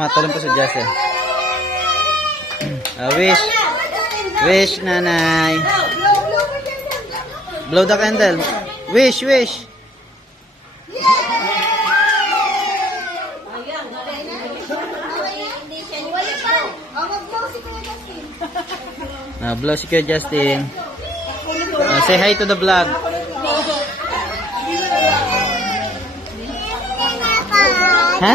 Matalon po si Justin. Wish. Wish, nanay. Blow the candle. Wish, wish. Blow si Kuya Justin. Say hi to the vlog. Ha?